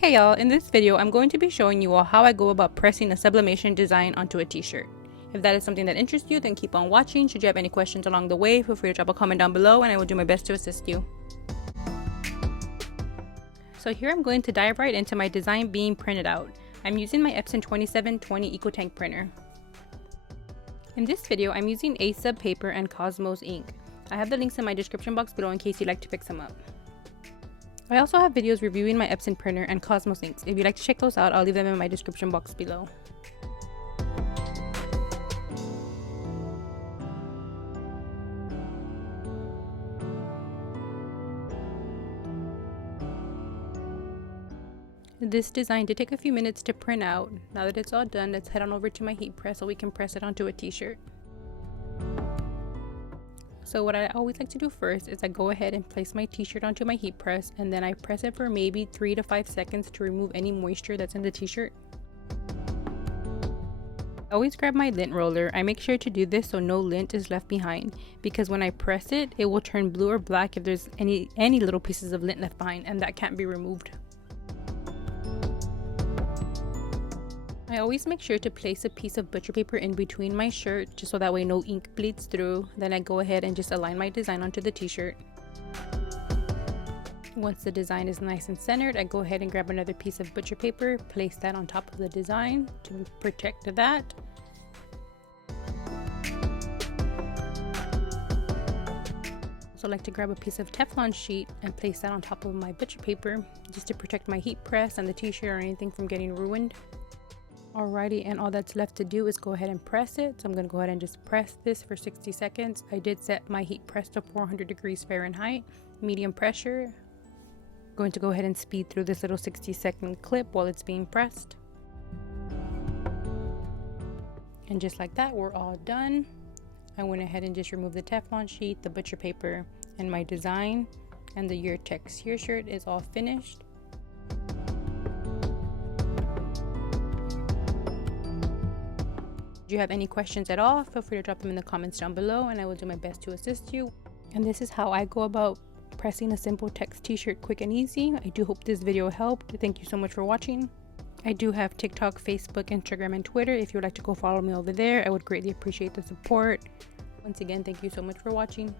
Hey y'all, in this video I'm going to be showing you all how I go about pressing a sublimation design onto a t-shirt. If that is something that interests you, then keep on watching. Should you have any questions along the way, feel free to drop a comment down below and I will do my best to assist you. So here I'm going to dive right into my design being printed out. I'm using my Epson 2720 EcoTank printer. In this video I'm using A-Sub paper and Cosmos ink. I have the links in my description box below in case you'd like to pick some up. I also have videos reviewing my Epson printer and Cosmos inks. If you'd like to check those out, I'll leave them in my description box below. This design did take a few minutes to print out. Now that it's all done, let's head on over to my heat press so we can press it onto a t-shirt. So what I always like to do first is I go ahead and place my t-shirt onto my heat press and then I press it for maybe 3 to 5 seconds to remove any moisture that's in the t-shirt. I always grab my lint roller. I make sure to do this so no lint is left behind, because when I press it, it will turn blue or black if there's any little pieces of lint left behind, and that can't be removed. I always make sure to place a piece of butcher paper in between my shirt just so that way no ink bleeds through. Then I go ahead and just align my design onto the t-shirt. Once the design is nice and centered, I go ahead and grab another piece of butcher paper, place that on top of the design to protect that. So I like to grab a piece of Teflon sheet and place that on top of my butcher paper just to protect my heat press and the t-shirt or anything from getting ruined. Alrighty, and all that's left to do is go ahead and press it. So I'm going to go ahead and just press this for 60 seconds. I did set my heat press to 400 degrees Fahrenheit, medium pressure. I'm going to go ahead and speed through this little 60-second clip while it's being pressed. And just like that, we're all done. I went ahead and just removed the Teflon sheet, the butcher paper, and my design. And the Your Texture shirt is all finished. If you have any questions at all, feel free to drop them in the comments down below and I will do my best to assist you. And this is how I go about pressing a simple text t-shirt quick and easy. I do hope this video helped. Thank you so much for watching. I do have TikTok, Facebook, Instagram, and Twitter. If you would like to go follow me over there, I would greatly appreciate the support. Once again, thank you so much for watching.